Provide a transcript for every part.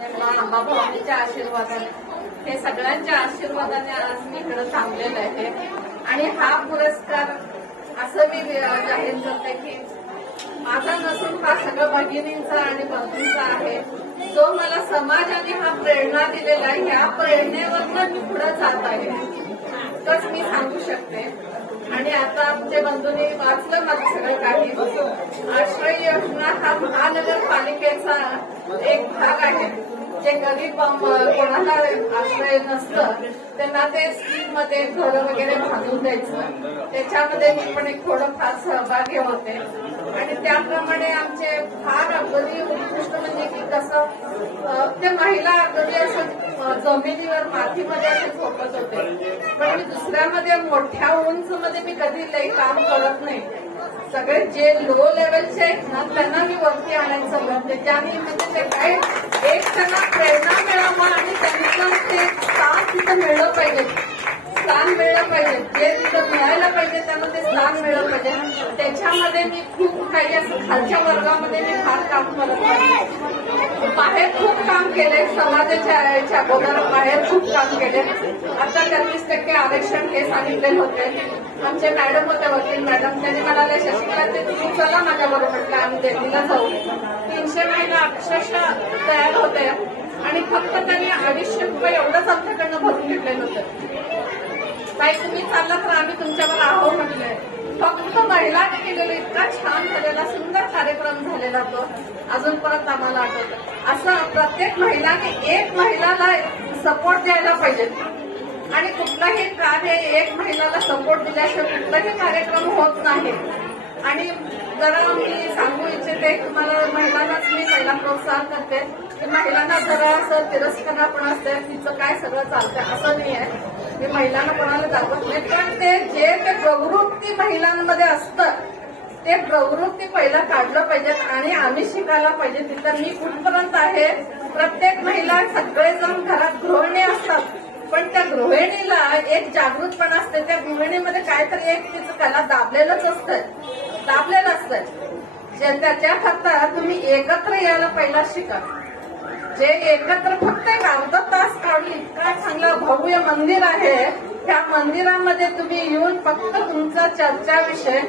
अंबाभवानीच्या आशीर्वादाने, हे सगळ्यांच्या आशीर्वादाने आज मी इकडे थांबलेलं आहे. आणि हा पुरस्कार असं मी जाहीर करते की माझा नसून हा सगळं भगिनींचा आणि बंधूंचा आहे, जो मला समाजाने हा प्रेरणा दिलेला आहे. या प्रेरणेवरनं मी पुढे जात आहे इतकंच मी सांगू शकते. आणि आता आमच्या बंधूंनी वाचलं माझं सगळं काही. आश्रय योजना हा महानगरपालिकेचा एक भाग आहे. जे गरीब कोणाला आश्रय नसतं त्यांना ते स्कीममध्ये घरं वगैरे बांधून द्यायचं, त्याच्यामध्ये मी पण एक थोडंफार सहभागी होते. आणि त्याप्रमाणे आमचे फार अगदी उत्कृष्ट म्हणजे की कसं ते महिला अगदी असं जमिनीवर मातीमध्ये असे झोपत होते. पण मी दुसऱ्यामध्ये मोठ्या उंचमध्ये मी कधी लई काम करत नाही. सगळे जे लो लेवलचे आहेत ना त्यांना मी वरती आणायचं म्हणते. त्याने म्हणजे ते काय एक त्यांना प्रेरणा मिळावं आणि त्यांना ते स्थान तिथं मिळलं पाहिजे, स्थान मिळलं पाहिजे, जे तिथं मिळायला पाहिजे त्यांना ते स्थान मिळलं पाहिजे. त्याच्यामध्ये मी खूप काही असं खालच्या वर्गामध्ये मी फार काम करत नाही. बाहेर खूप काम केले, समाजाच्या अगोदर बाहेर खूप काम केले. आता 33% आरक्षण हे सांगितलेले होते. आमचे मॅडम होते वकील मॅडम, त्यांनी म्हणाले शशिकला ते तुम्ही चला माझ्याबरोबर, म्हटलं आम्ही दिल्लीला जाऊ. 300 महिला अक्षरशः तयार होते आणि फक्त त्यांनी 250 रुपये एवढंच आमच्याकडनं भरून घेतलेलं होतं. ताई तुम्ही चालला तर आम्ही तुमच्यावर आहो म्हटलंय. फक्त महिलांनी केलेला इतका छान झालेला सुंदर कार्यक्रम झालेला तो अजून परत आम्हाला आठवतं. असं प्रत्येक महिलाने एक महिलाला सपोर्ट द्यायला पाहिजे. आणि कुठलाही कार्य एक महिलाला सपोर्ट दिल्याशिवाय कुठलाही कार्यक्रम होत नाही. आणि जरा मी सांगू इच्छिते तुम्हाला, महिलांनाच मी पहिला प्रोत्साहन करते की महिलांना जरा असं तिरस्कारपण असते, तिचं काय सगळं चालतंय असं नाही आहे. मी महिलांना कोणाला दाखवत नाही, पण ते जे ते प्रवृत्ती महिलांमध्ये असतं ते प्रवृत्ती पहिला काढलं पाहिजे आणि आम्ही शिकायला पाहिजे. तिथं मी कुठपर्यंत आहे, प्रत्येक महिला सगळेजण घरात गृहिणी असतात, पण त्या गृहिणीला एक जागृतपणा असते. त्या गृहिणीमध्ये काहीतरी एक तिचं कला दाबलेलंच असतं, दाबलेलं असतं. त्याच्याकरता तुम्ही एकत्र यायला पहिला शिका. जे एकत्र फक्त एक अर्धा तास काढली, इतका चांगला भव्य मंदिर आहे, त्या मंदिरामध्ये तुम्ही येऊन फक्त तुमचा चर्चा विषय,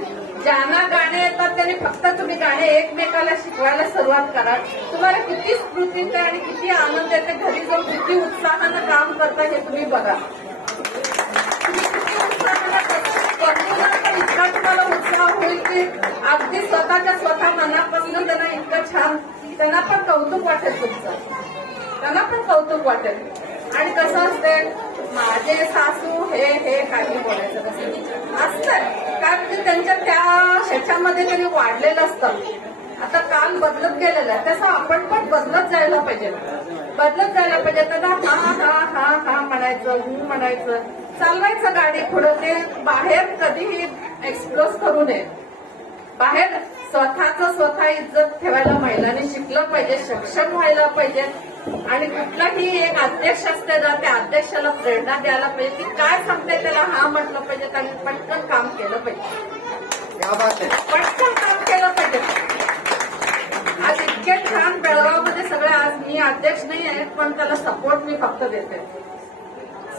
ज्यांना गाणे येतात त्यांनी फक्त तुम्ही गाणे एकमेकाला शिकवायला सुरुवात करा. तुम्हाला किती स्फूर्ती येते आणि किती आनंद येते, घरी जाऊन किती उत्साहानं काम करता हे तुम्ही बघा. तुम्ही किती उत्साहानं करता, इतका तुम्हाला उत्साह होईल की अगदी स्वतः मनापासून त्यांना इतकं छान, त्यांना पण कौतुक वाटेल तुमचं, त्यांना पण कौतुक वाटेल. आणि कसं असते माझे सासू हे काही बोलायचं कसं असतं काय, म्हणजे त्यांच्या त्या ह्याच्यामध्ये त्यांनी वाढलेलं असतं. आता काल बदलत गेलेलं आहे तसं आपण पण बदलत जायला पाहिजे, बदलत जायला पाहिजे. त्यांना हा हा हा हा म्हणायचं, म्हणायचं, चालवायचं गाडी पुढं. ते बाहेर कधीही एक्सप्लोज करू नये. बाहेर स्वतः इज्जत ठेवायला महिलांनी शिकलं पाहिजे, सक्षम व्हायला पाहिजे. आणि कुठलाही एक अध्यक्ष असते ना, त्या अध्यक्षाला प्रेरणा द्यायला पाहिजे. ती काय सांगते त्याला हा म्हटलं पाहिजे, त्यांनी पटकन काम केलं पाहिजे, पटकन काम केलं पाहिजे. आज इतके छान बेळगावमध्ये सगळे, आज मी अध्यक्ष नाही आहे पण त्याला सपोर्ट मी फक्त देते,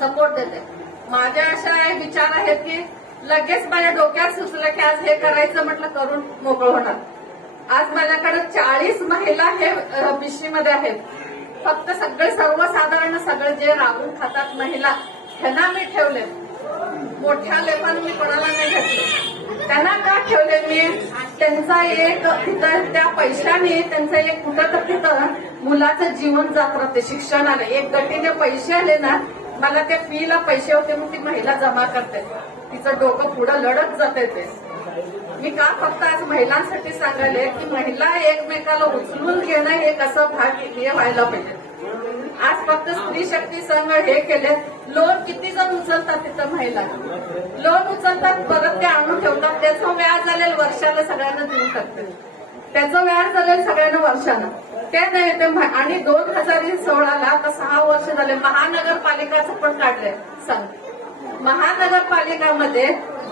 सपोर्ट देते. माझ्या अशा विचार आहेत की लगेच माझ्या डोक्यात सुचलं की आज हे करायचं म्हटलं करून मोकळं होणार. आज माझ्याकडे 40 महिला हे बीसीमध्ये आहेत. फक्त सगळे सर्वसाधारण सगळे जे राबून खातात महिला ह्यांना मी ठेवले. मोठ्या लेखानं मी कोणाला नाही घेतले. त्यांना का ठेवले मी, त्यांचा एक तिथं त्या पैशाने त्यांचं एक कुठं तर तिथं मुलाचं जीवन जात राहते शिक्षणाला. एक गटीने पैसे आले ना, मला त्या फीला पैसे होते म्हणून ती महिला जमा करते, तिचं डोकं पुढं लढत जाते. ते मी का फक्त आज महिलांसाठी सांगायले की महिला एकमेकाला उचलून घेणं हे कसं भाग हे व्हायला पाहिजे. आज फक्त स्त्री शक्ती संघ हे केले. लोन किती जण उचलतात तिथं महिला, लोन उचलतात परत ते आणून ठेवतात. त्याचं व्याज झालेलं वर्षाला सगळ्यांना देऊ शकते, त्याचं व्याज झालेलं सगळ्यांना वर्षानं ते नाही ते. आणि 2016ला आता 6 वर्ष झाले महानगरपालिकाचं पण काढलंय संघ. महानगरपालिकामध्ये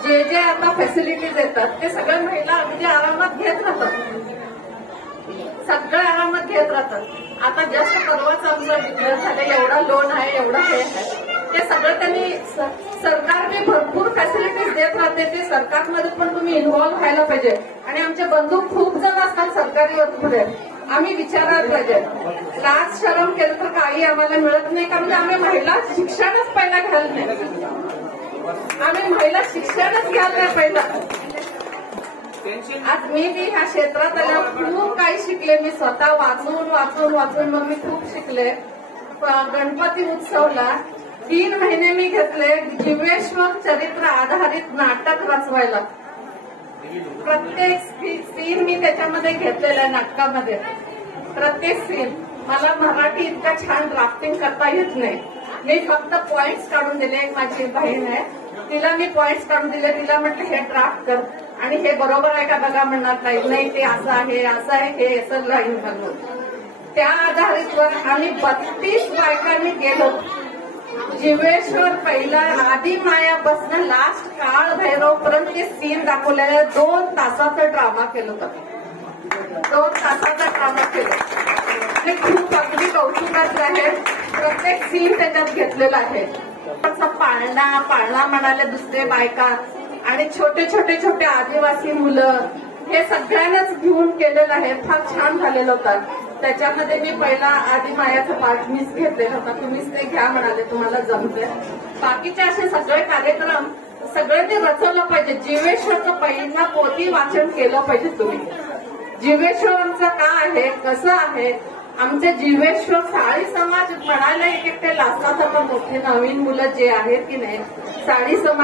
जे आता फॅसिलिटीज येतात ते सगळ्या महिला अगदी आरामात घेत राहतात, सगळ्या आरामात घेत राहतात. आता जस्ट परवाच आमचं डिक्लेअर झालं, एवढा लोन आहे, एवढं हे आहे, ते सगळं त्यांनी सरकारने भरपूर फॅसिलिटीज देत राहते, ते सरकारमध्ये पण तुम्ही इन्व्हॉल्व्ह व्हायला पाहिजे. आणि आमचे बंधू खूप जण असतात सरकारी वरपुढे, आम्ही विचारायला पाहिजे. लाज शरम केलं तर काही आम्हाला मिळत नाही का? म्हणजे आम्ही महिला शिक्षणच पहिला घ्यायला नाही, आम्ही महिला शिक्षणच घ्यायला नाही पहिला. आज मी ह्या क्षेत्रात आल्यावर खूप काही शिकले. मी स्वतः वाचून वाचून वाचून मग मी खूप शिकले. गणपती उत्सवला 3 महिने मी घेतले जीवेश्वर चरित्र आधारित नाटक रचवायला. प्रत्येक सीन मी त्याच्यामध्ये घेतलेला आहे नाटकामध्ये. प्रत्येक सीन मला मराठी इतका छान ड्राफ्टिंग करता येत नाही. मी फक्त पॉइंट्स काढून दिले. एक माझी बहीण आहे, तिला मी पॉइंट्स काढून दिले. तिला म्हटलं हे ड्राफ्ट कर आणि हे बरोबर आहे का बघा. म्हणणार नाही ते असं आहे, असं आहे, हे असं लाईन घालून. त्या आधारितवर आम्ही 32 बायकांनी गेलो. जीवेश्वर पहिला आधी मायापासून लास्ट काळ भैरवपर्यंत ते सीन दाखवलेलं 2 तासाचा ड्रामा केलं होतं. 2 तासाचा ड्रामा केला. ते खूप अगदी कौतुकाचं आहे. प्रत्येक सीन त्याच्यात घेतलेला आहे. पाळणा म्हणाले दुसरे बायका आणि छोटे आदिवासी मुलं, हे सगळ्यांनाच घेऊन केलेलं आहे. फार छान झालेलं होतं. त्याच्यामध्ये मी पहिला आधी मायाचा पार्ट मीच घेतलेला होता. तुम्हीच ते घ्या म्हणाले, तुम्हाला जमते. बाकीचे असे सगळे कार्यक्रम सगळे ते रचवलं पाहिजे. जीवेश्वरचं पहिला पोथी वाचन केलं पाहिजे तुम्ही. जीवेश्वर आमचं का आहे, कसं आहे. आमचे जीवेश्वर साळी समाज म्हणायला एक ते लाजतात. पण मोठी नवीन मुलं जे आहेत की नाही, साळी समाज